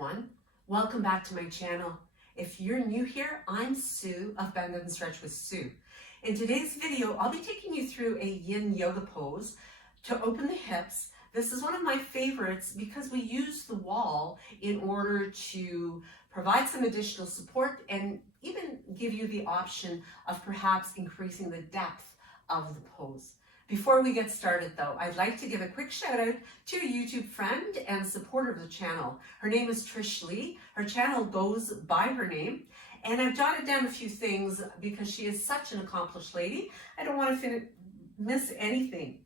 everyone. Welcome back to my channel. If you're new here, I'm Sue of Bendnstretch with Sue. In today's video, I'll be taking you through a yin yoga pose to open the hips. This is one of my favorites because we use the wall in order to provide some additional support and even give you the option of perhaps increasing the depth of the pose. Before we get started though, I'd like to give a quick shout out to a YouTube friend and supporter of the channel. Her name is Trish. Her channel goes by her name, and I've jotted down a few things because she is such an accomplished lady. I don't want to miss anything.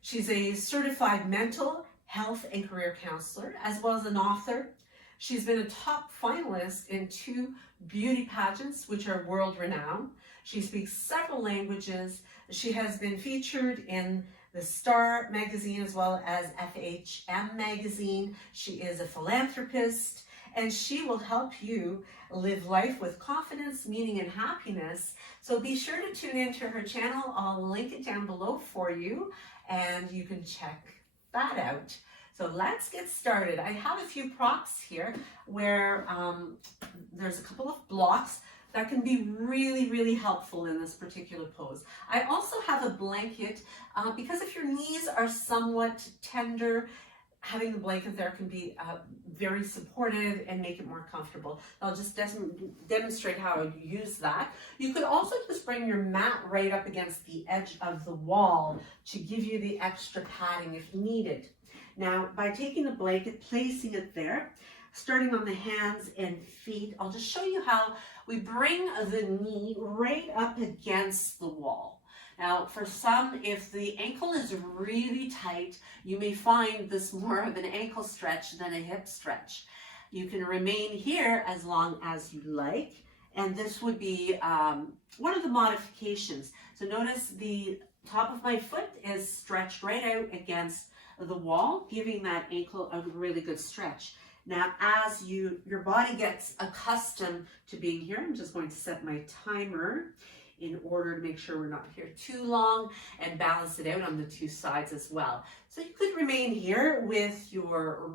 She's a certified mental health and career counselor, as well as an author. She's been a top finalist in 2 beauty pageants, which are world renowned. She speaks several languages. She has been featured in the Star magazine as well as FHM magazine. She is a philanthropist, and she will help you live life with confidence, meaning, and happiness. So be sure to tune into her channel. I'll link it down below for you, and you can check that out. So let's get started. I have a few props here where there's a couple of blocks that can be really helpful in this particular pose. I also have a blanket because if your knees are somewhat tender, having the blanket there can be very supportive and make it more comfortable. I'll just demonstrate how I use that. You could also just bring your mat right up against the edge of the wall to give you the extra padding if needed. Now, by taking the blanket, placing it there, starting on the hands and feet, I'll just show you how we bring the knee right up against the wall. Now, for some, if the ankle is really tight, you may find this more of an ankle stretch than a hip stretch. You can remain here as long as you like, and this would be one of the modifications. So notice the top of my foot is stretched right out against the wall, giving that ankle a really good stretch. Now, as your body gets accustomed to being here, I'm just going to set my timer in order to make sure we're not here too long and balance it out on the 2 sides as well. So you could remain here with your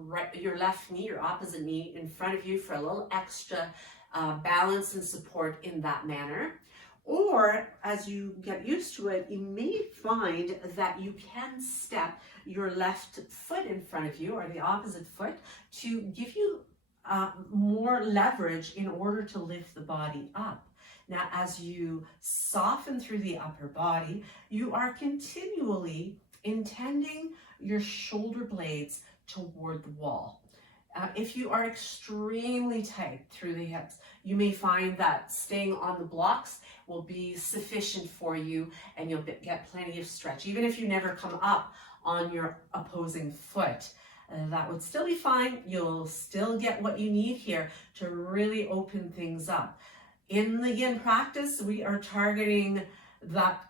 left knee, your opposite knee in front of you for a little extra balance and support in that manner. Or as you get used to it, you may find that you can step your left foot in front of you or the opposite foot to give you more leverage in order to lift the body up. Now, as you soften through the upper body, you are continually intending your shoulder blades toward the wall. If you are extremely tight through the hips, you may find that staying on the blocks will be sufficient for you and you'll get plenty of stretch. Even if you never come up on your opposing foot, that would still be fine. You'll still get what you need here to really open things up. In the yin practice, we are targeting that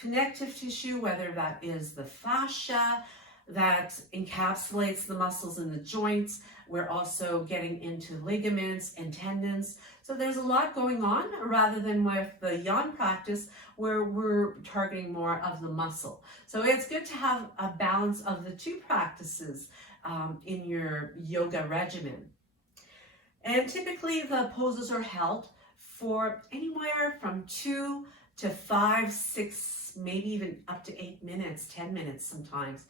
connective tissue, whether that is the fascia that encapsulates the muscles in the joints. We're also getting into ligaments and tendons. So there's a lot going on rather than with the yang practice where we're targeting more of the muscle. So it's good to have a balance of the 2 practices in your yoga regimen. And typically the poses are held for anywhere from 2 to 5, 6, maybe even up to 8 minutes, 10 minutes sometimes.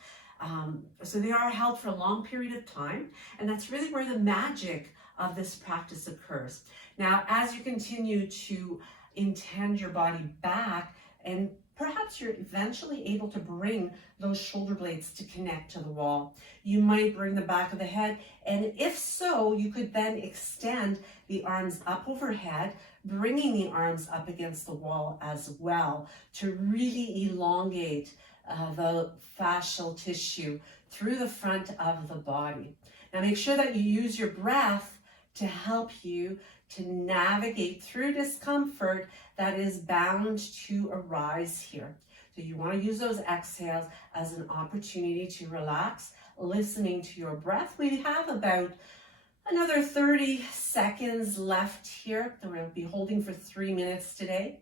So they are held for a long period of time, and that's really where the magic of this practice occurs. Now, as you continue to intend your body back, and perhaps you're eventually able to bring those shoulder blades to connect to the wall, you might bring the back of the head, and if so, you could then extend the arms up overhead, bringing the arms up against the wall as well to really elongate the fascial tissue through the front of the body. Now make sure that you use your breath to help you to navigate through discomfort that is bound to arise here. So you want to use those exhales as an opportunity to relax, listening to your breath. We have about another 30 seconds left here. We'll be holding for 3 minutes today.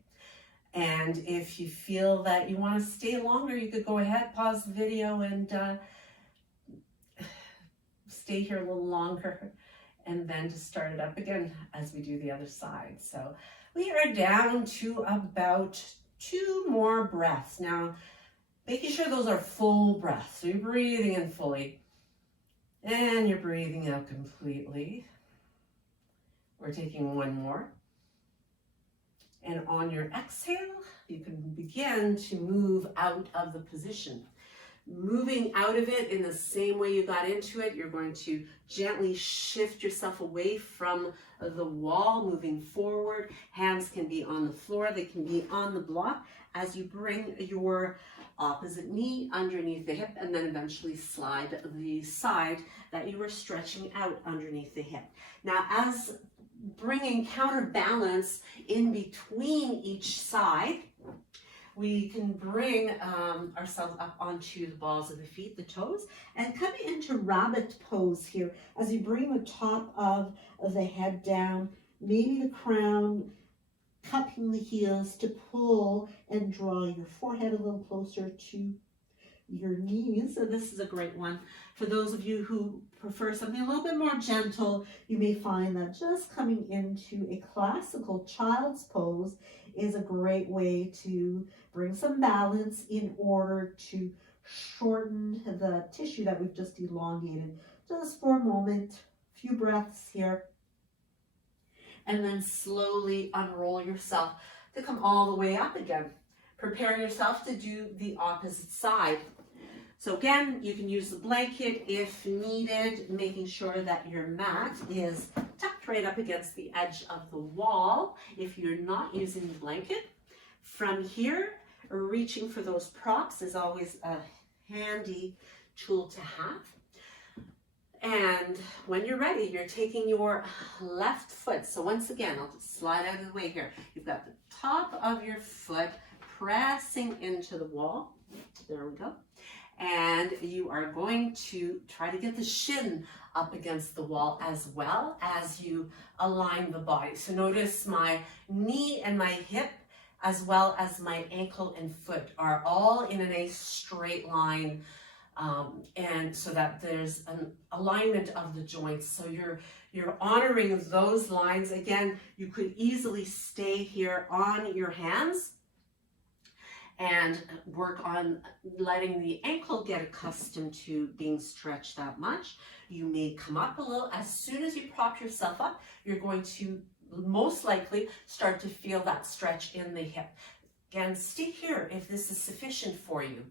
And if you feel that you want to stay longer, you could go ahead, pause the video, and stay here a little longer. and then to start it up again as we do the other side. So we are down to about 2 more breaths. Now, making sure those are full breaths. So you're breathing in fully and you're breathing out completely. We're taking 1 more. And on your exhale, you can begin to move out of the position. Moving out of it in the same way you got into it, you're going to gently shift yourself away from the wall, moving forward. Hands can be on the floor, they can be on the block as you bring your opposite knee underneath the hip and then eventually slide the side that you were stretching out underneath the hip. Now, as bringing counterbalance in between each side, we can bring ourselves up onto the balls of the feet, the toes, and come into rabbit pose here as you bring the top of the head down, maybe the crown, cupping the heels to pull and draw your forehead a little closer to your knees. So this is a great one. For those of you who prefer something a little bit more gentle, you may find that just coming into a classical child's pose is a great way to bring some balance in order to shorten the tissue that we've just elongated. Just for a moment, a few breaths here. And then slowly unroll yourself to come all the way up again. Prepare yourself to do the opposite side. So again, you can use the blanket if needed, making sure that your mat is tucked right up against the edge of the wall. If you're not using the blanket, from here, reaching for those props is always a handy tool to have. And when you're ready, you're taking your left foot. So once again, I'll just slide out of the way here. You've got the top of your foot pressing into the wall. There we go. And you are going to try to get the shin up against the wall as well as you align the body. So notice my knee and my hip as well as my ankle and foot are all in a nice straight line, and so that there's an alignment of the joints. So you're honoring those lines. Again, you could easily stay here on your hands and work on letting the ankle get accustomed to being stretched that much. You may come up a little. As soon as you prop yourself up, you're going to most likely start to feel that stretch in the hip. Again, stay here if this is sufficient for you.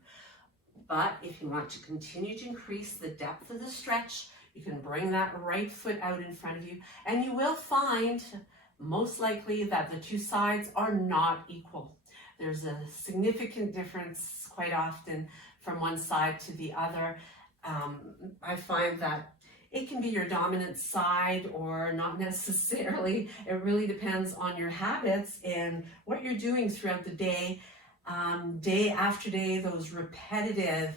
But if you want to continue to increase the depth of the stretch, you can bring that right foot out in front of you, and you will find most likely that the two sides are not equal. There's a significant difference quite often from one side to the other. I find that it can be your dominant side or not necessarily. It really depends on your habits and what you're doing throughout the day. Day after day, those repetitive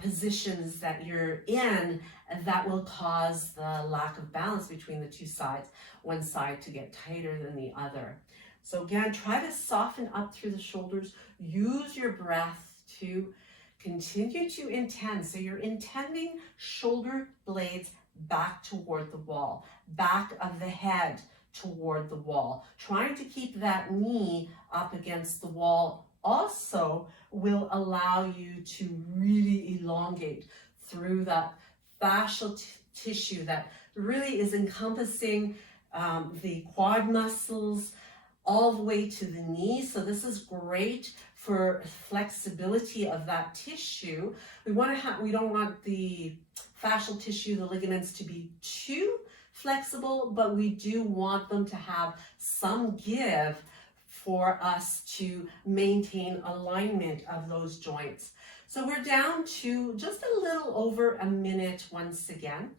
positions that you're in, that will cause the lack of balance between the two sides, one side to get tighter than the other. So again, try to soften up through the shoulders. Use your breath to continue to intend. So you're intending shoulder blades back toward the wall, back of the head toward the wall. Trying to keep that knee up against the wall also will allow you to really elongate through that fascial tissue that really is encompassing the quad muscles all the way to the knee. So this is great for flexibility of that tissue. We don't want the fascial tissue, the ligaments, to be too flexible, but we do want them to have some give for us to maintain alignment of those joints. So we're down to just a little over a minute once again,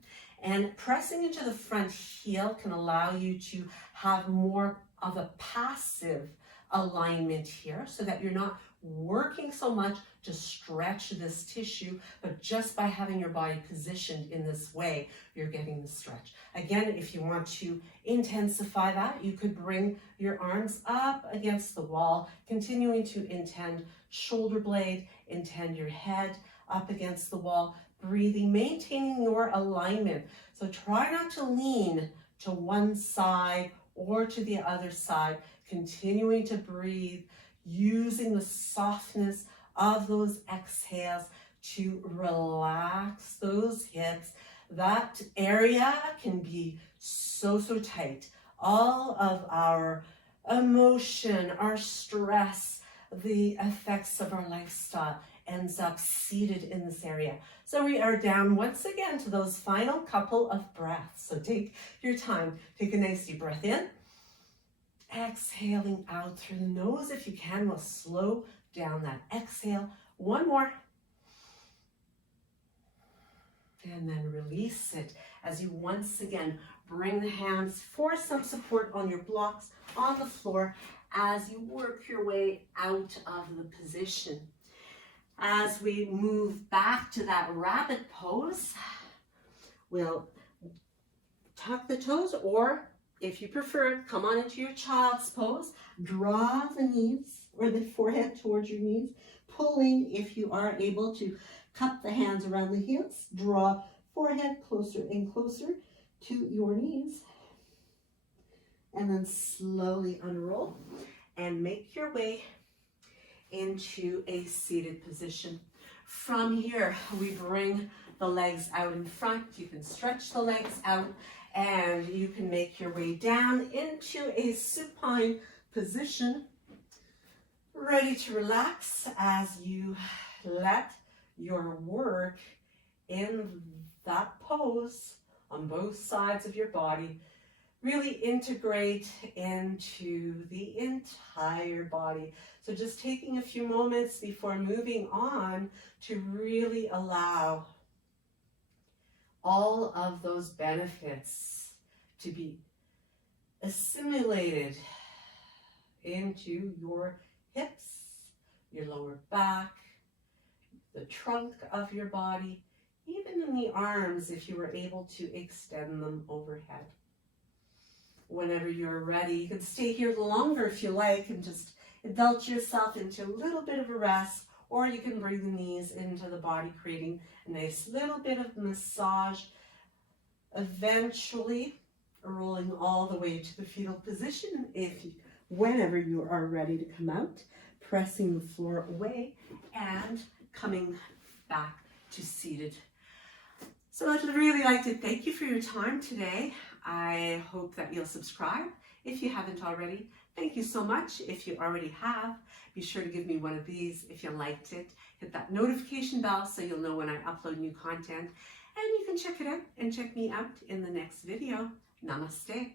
and pressing into the front heel can allow you to have more of a passive alignment here, so that you're not working so much to stretch this tissue, but just by having your body positioned in this way, you're getting the stretch. Again, if you want to intensify that, you could bring your arms up against the wall, continuing to intend shoulder blade, intend your head up against the wall, breathing, maintaining your alignment. So try not to lean to one side or to the other side, continuing to breathe, using the softness of those exhales to relax those hips. That area can be so tight. All of our emotion, our stress, the effects of our lifestyle ends up seated in this area. So we are down once again to those final couple of breaths. So take your time, take a nice deep breath in, exhaling out through the nose. If you can, we'll slow down that exhale. One more. And then release it as you once again bring the hands for some support on your blocks on the floor as you work your way out of the position. As we move back to that rabbit pose, we'll tuck the toes, or if you prefer, come on into your child's pose. Draw the knees or the forehead towards your knees, pulling, if you are able to, cup the hands around the heels. Draw forehead closer and closer to your knees. And then slowly unroll and make your way into a seated position. From here, we bring the legs out in front. You can stretch the legs out and you can make your way down into a supine position, ready to relax as you let your work in that pose on both sides of your body really integrate into the entire body. So just taking a few moments before moving on to really allow all of those benefits to be assimilated into your hips, your lower back, the trunk of your body, even in the arms if you were able to extend them overhead. Whenever you're ready, you can stay here longer if you like and just indulge yourself into a little bit of a rest, or you can bring the knees into the body, creating a nice little bit of massage, eventually rolling all the way to the fetal position. Whenever you are ready to come out, pressing the floor away and coming back to seated. So I'd really like to thank you for your time today. I hope that you'll subscribe if you haven't already. Thank you so much. If you already have, be sure to give me one of these if you liked it. Hit that notification bell so you'll know when I upload new content. And you can check it out and check me out in the next video. Namaste.